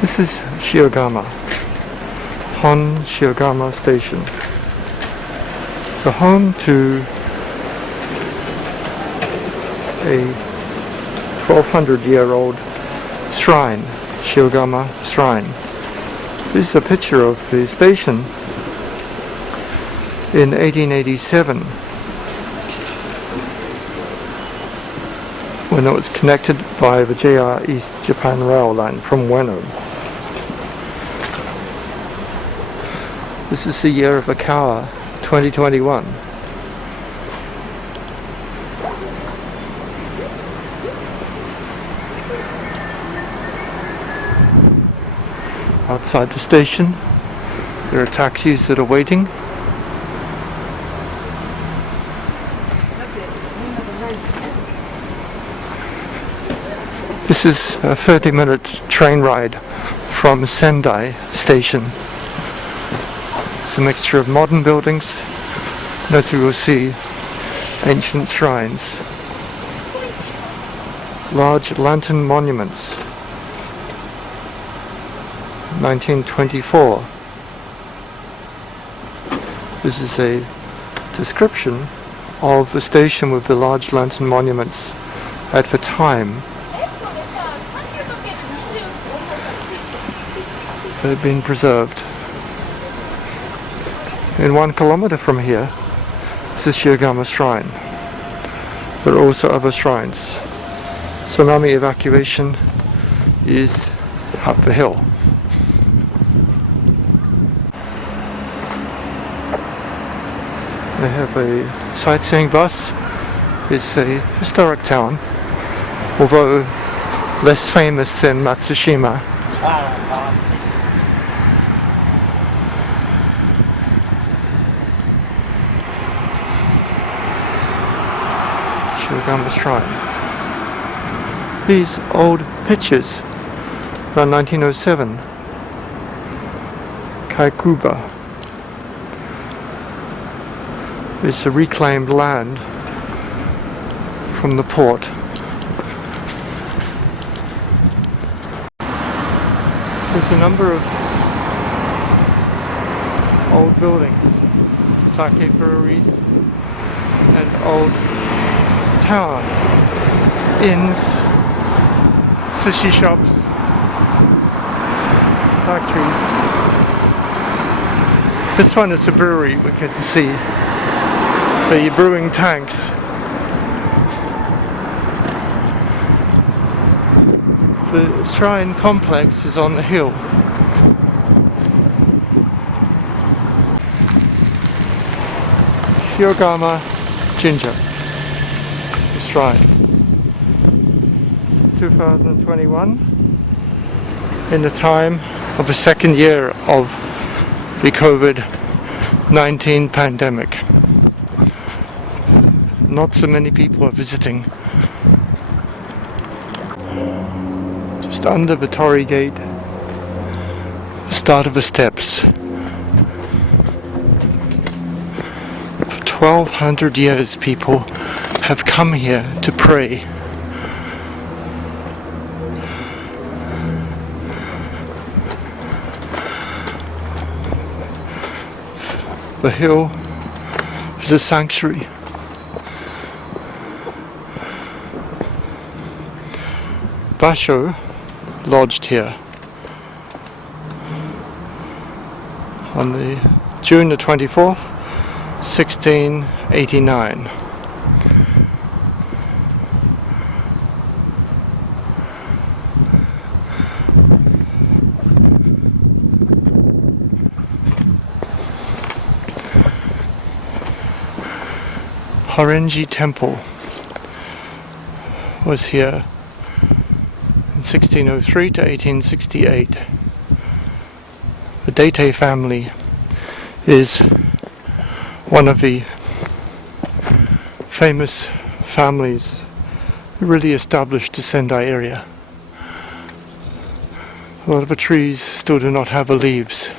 This is Shiogawa, Hon Shiogawa Station. It's a home to a 1200-year-old shrine, Shiogawa Shrine. This is a picture of the station in 1887 when it was connected by the JR East Japan Rail line from Ueno. This is the year of Akawa, 2021. Outside the station, there are taxis that are waiting. This is a 30-minute train ride from Sendai Station. It's a mixture of modern buildings and, as we will see, ancient shrines. Large lantern monuments. 1924. This is a description of the station with the large lantern monuments at the time. They've been preserved. In 1 kilometer from here, this is Shiogawa Shrine. There are also other shrines. Tsunami evacuation is up the hill. They have a sightseeing bus. It's a historic town, although less famous than Matsushima. Shiogawa Shrine. These old pictures, around 1907. Kaikuba. It's a reclaimed land from the port. There's a number of old buildings, sake breweries, and old town inns, sushi shops, factories. This one is a brewery. We can see the brewing tanks. The shrine complex is on the hill. Shiogawa Jinja, the shrine. It's 2021, in the time of the second year of the COVID-19 pandemic. Not so many people are visiting. Just under the torii gate, the start of the steps. For 1200 years people have come here to pray. The hill is a sanctuary. Basho lodged here on the June the 24th, 1689. Horenji Temple was here in 1603 to 1868. The Date family is one of the famous families who really established the Sendai area. A lot of the trees still do not have the leaves.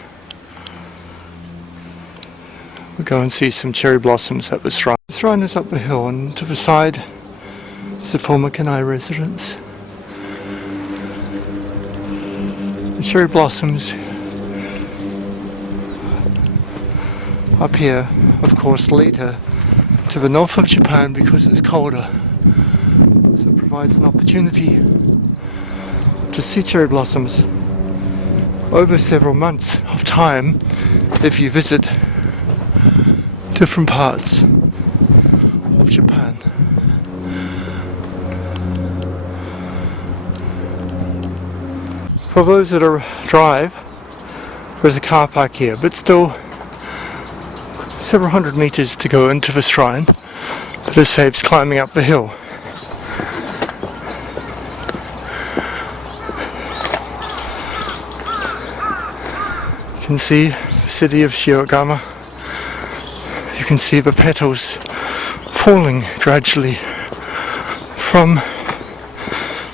We'll go and see some cherry blossoms at the shrine. The shrine is up the hill, and to the side is the former Kanai residence. The cherry blossoms up here, of course, later to the north of Japan because it's colder. So it provides an opportunity to see cherry blossoms over several months of time if you visit different parts of Japan. For those that drive, there's a car park here, but still several hundred meters to go into the shrine, but it saves climbing up the hill. You can see the city of Shiogawa. You can see the petals falling gradually from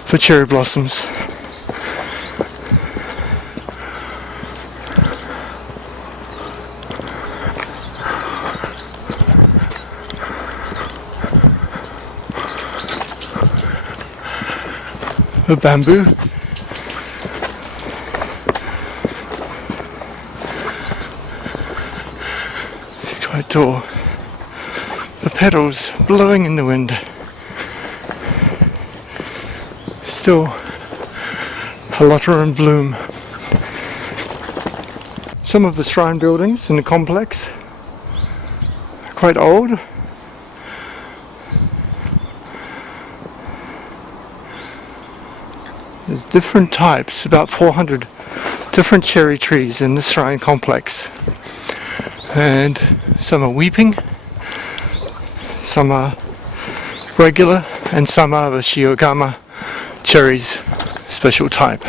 the cherry blossoms. The bamboo. It's quite tall. The petals blowing in the wind. Still a lot are in bloom. Some of the shrine buildings in the complex are quite old. There's different types, about 400 different cherry trees in the shrine complex. And some are weeping, some are regular, and some are the Shiogawa cherries, special type.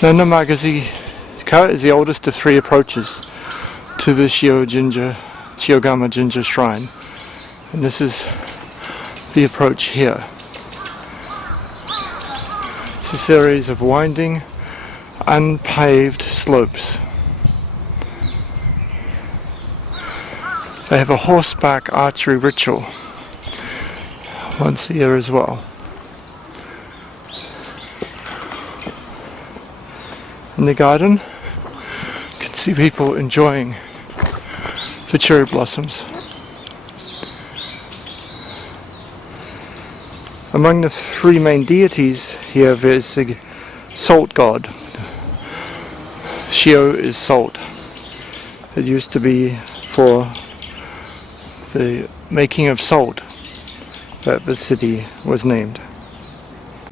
Nanamagazi-ka is the oldest of three approaches to the Shiogawa Jinja shrine. And this is the approach here. A series of winding, unpaved slopes. They have a horseback archery ritual once a year as well. In the garden, you can see people enjoying the cherry blossoms. Among the three main deities here, there's the salt god. Shio is salt. It used to be for the making of salt that the city was named.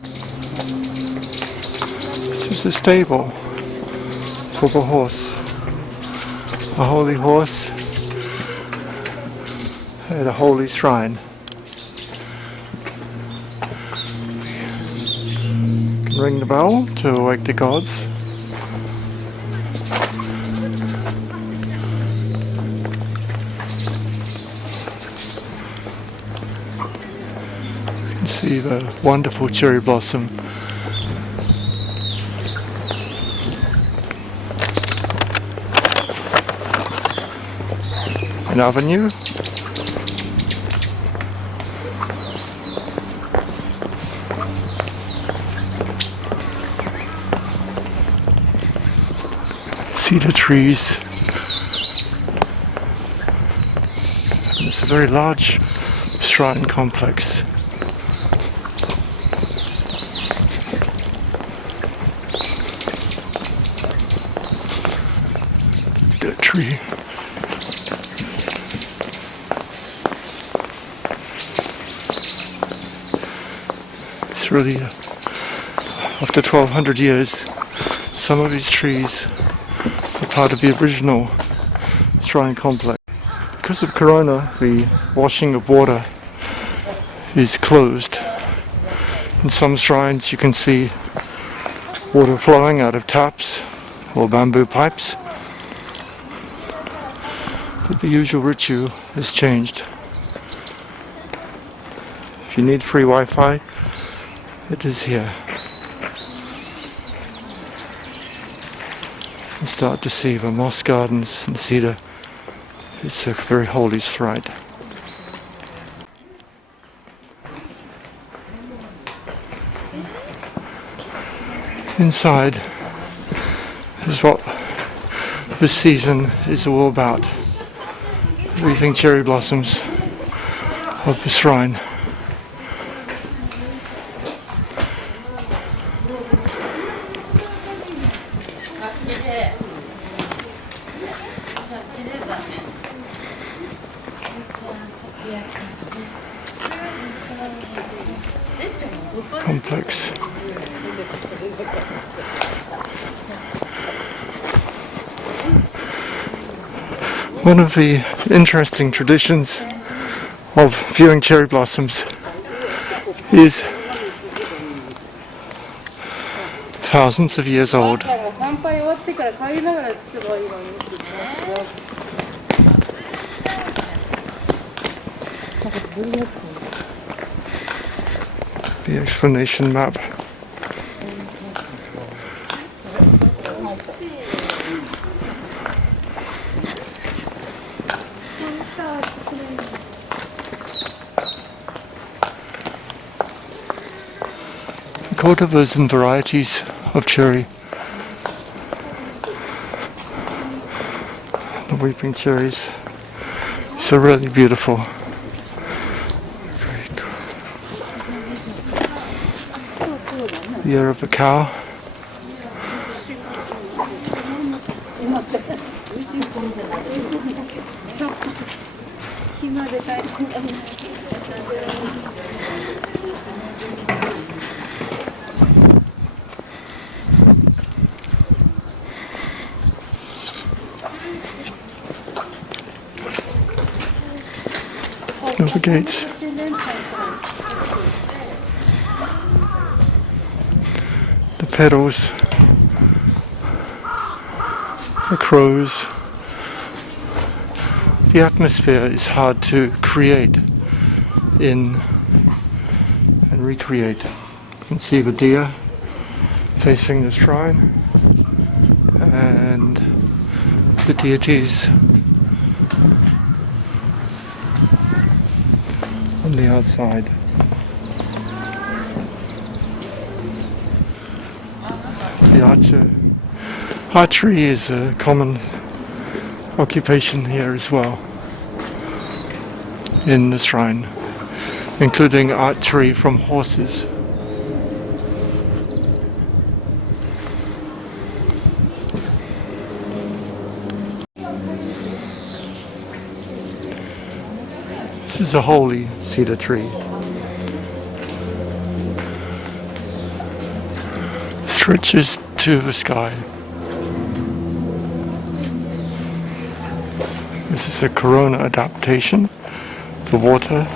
This is a stable for the horse. A holy horse at a holy shrine. Ring the bell to wake the gods. You can see the wonderful cherry blossom. An avenue. Cedar trees. It's a very large shrine complex. That tree. It's really, after 1200 years, some of these trees part of the original shrine complex. Because of Corona, the washing of water is closed. In some shrines you can see water flowing out of taps or bamboo pipes. But the usual ritual has changed. If you need free Wi-Fi, it is here. You start to see the moss gardens and cedar. It's a very holy shrine. Inside is what this season is all about. Weeping cherry blossoms of the shrine. Complex. One of the interesting traditions of viewing cherry blossoms is thousands of years old. The explanation map. Cultivars and varieties of cherry. The weeping cherries. So really beautiful. Very cool. The ear of a cow. The gates. The petals. The crows. The atmosphere is hard to create and recreate. You can see the deer facing the shrine and the deities on the outside. The archery is a common occupation here as well in the shrine, including archery from horses. This is a holy cedar tree. Stretches to the sky. This is a corona adaptation. The water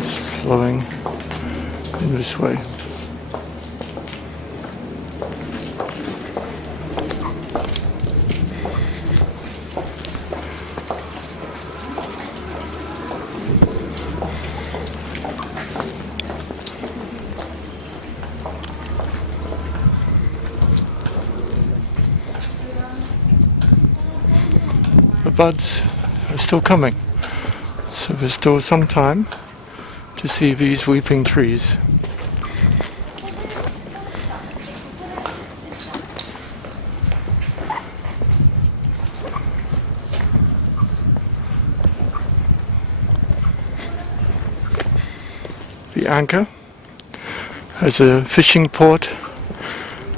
is flowing in this way. The buds are still coming, so there's still some time to see these weeping trees. The anchor as a fishing port,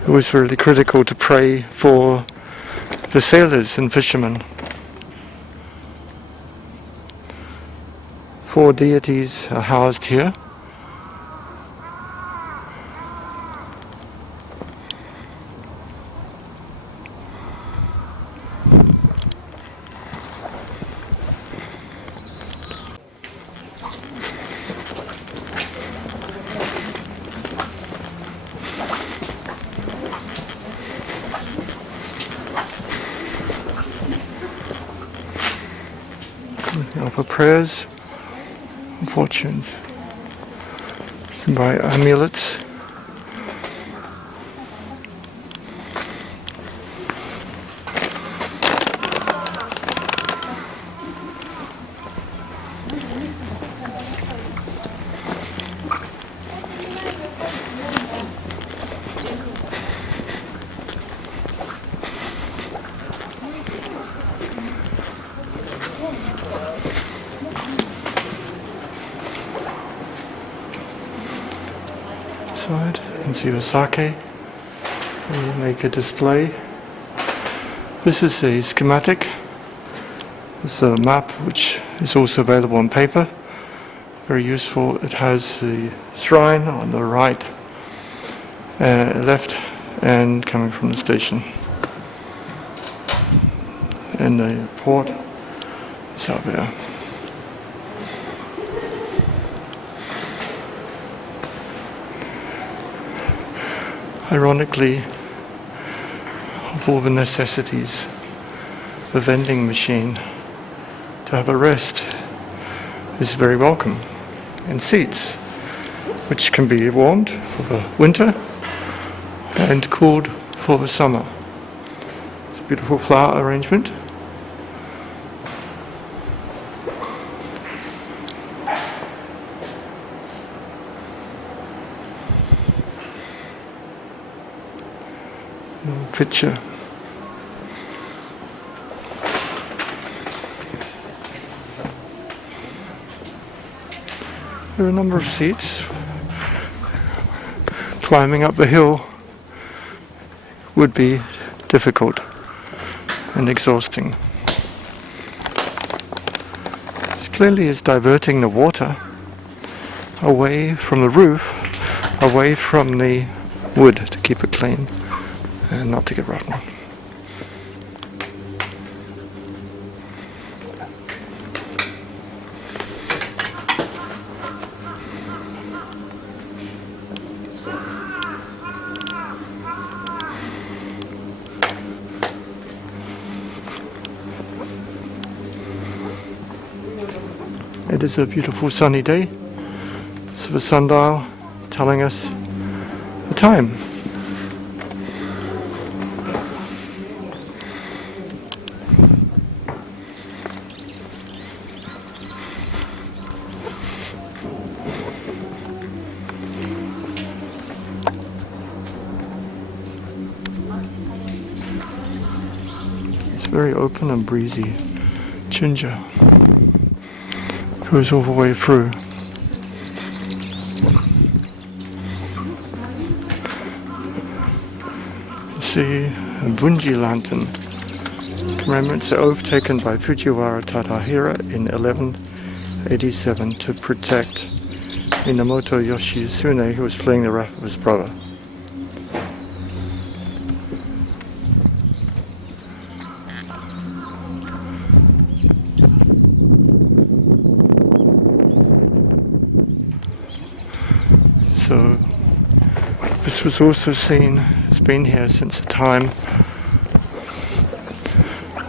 it was really critical to pray for the sailors and fishermen. 4 deities are housed here. For prayers and fortunes. You can buy amulets. Inside, you can see Osake. And you make a display. This is a schematic. It's a map which is also available on paper. Very useful. It has the shrine on the right, left, and coming from the station. And the port is out there. Ironically, of all the necessities, the vending machine to have a rest is very welcome. And seats, which can be warmed for the winter and cooled for the summer. It's a beautiful flower arrangement. Picture. There are a number of seats. Climbing up the hill would be difficult and exhausting. This clearly is diverting the water away from the roof, away from the wood to keep it clean and not to get rotten. It is a beautiful sunny day, so the sundial telling us the time. It's very open and breezy. Ginger goes all the way through. See a Bunji lantern commemorates the oath taken by Fujiwara Tadahira in 1187 to protect Minamoto Yoshitsune, who was fleeing the wrath of his brother. So this was also seen, it's been here since the time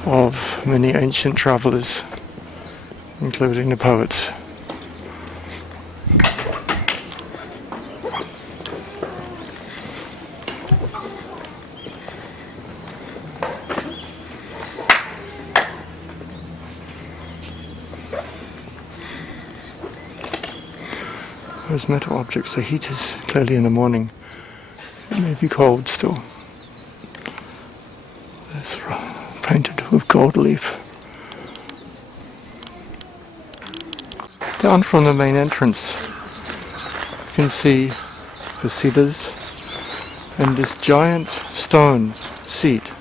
of many ancient travelers, including the poets. Those metal objects, the heat is clearly in the morning. It may be cold still. It's painted with gold leaf. Down from the main entrance, you can see the cedars and this giant stone seat.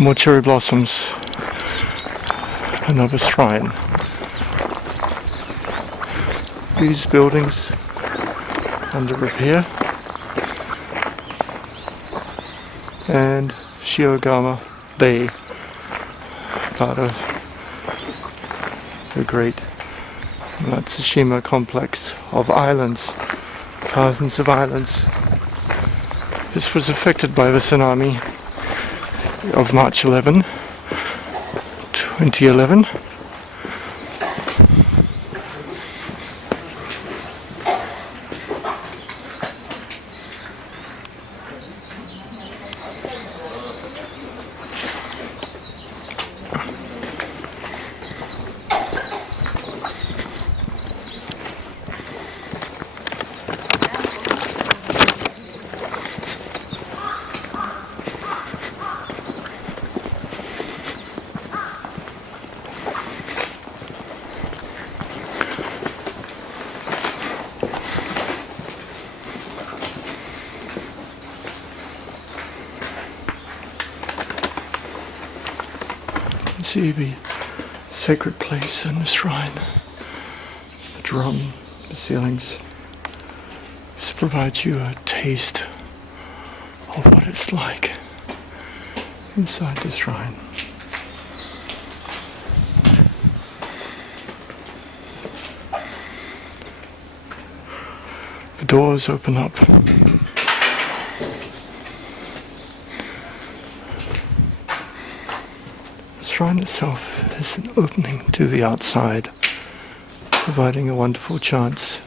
More cherry blossoms. Another shrine. These buildings under repair, and Shiogawa Bay, part of the great Matsushima complex of islands, thousands of islands. This was affected by the tsunami of March 11, 2011. see the sacred place in the shrine, the drum, the ceilings. This provides you a taste of what it's like inside the shrine. The doors open up. The shrine itself is an opening to the outside, providing a wonderful chance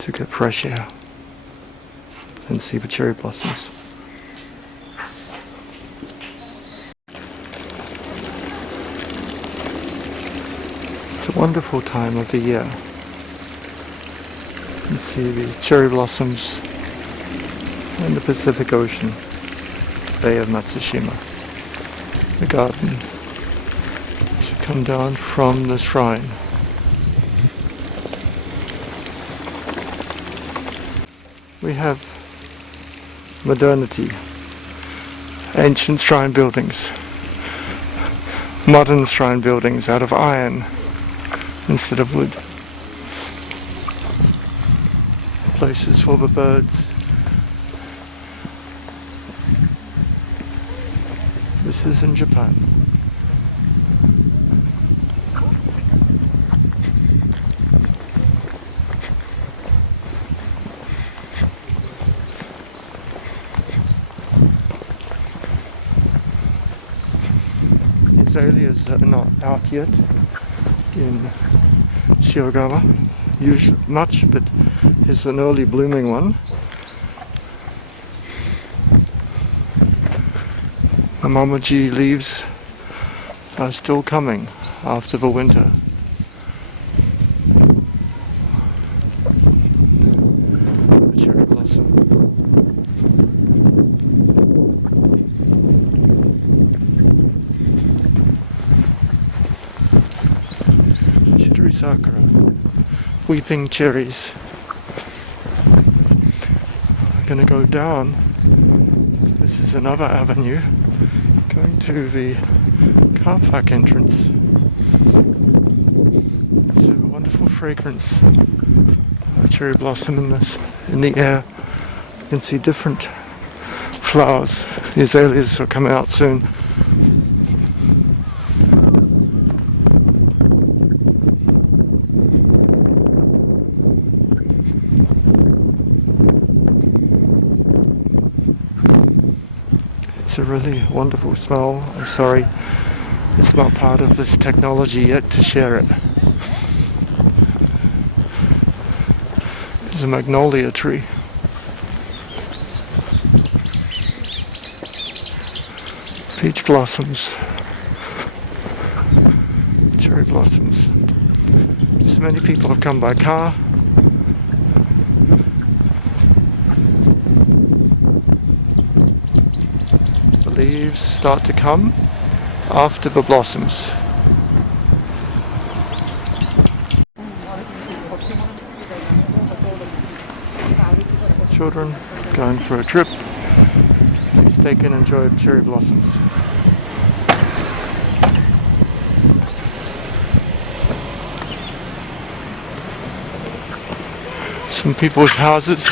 to get fresh air and see the cherry blossoms. It's a wonderful time of the year. You can see these cherry blossoms in the Pacific Ocean, Bay of Matsushima. The garden should come down from the shrine. We have modernity, ancient shrine buildings, modern shrine buildings out of iron instead of wood. Places for the birds. This is in Japan. Azaleas are not out yet in Shiogawa. Usually much, but here's an early blooming one. The Momoji leaves are still coming after the winter. The cherry blossom. Sakura, weeping cherries. We're going to go down. This is another avenue going to the car park entrance. It's a wonderful fragrance of cherry blossom in the air. You can see different flowers. The azaleas are coming out soon. It's a really wonderful smell. I'm sorry, it's not part of this technology yet to share it. There's a magnolia tree. Peach blossoms. Cherry blossoms. So many people have come by car. Leaves start to come after the blossoms. Children going for a trip. Please take and enjoy cherry blossoms. Some people's houses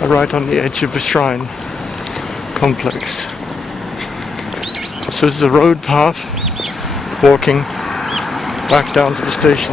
are right on the edge of the shrine complex. So this is a road path walking back down to the station.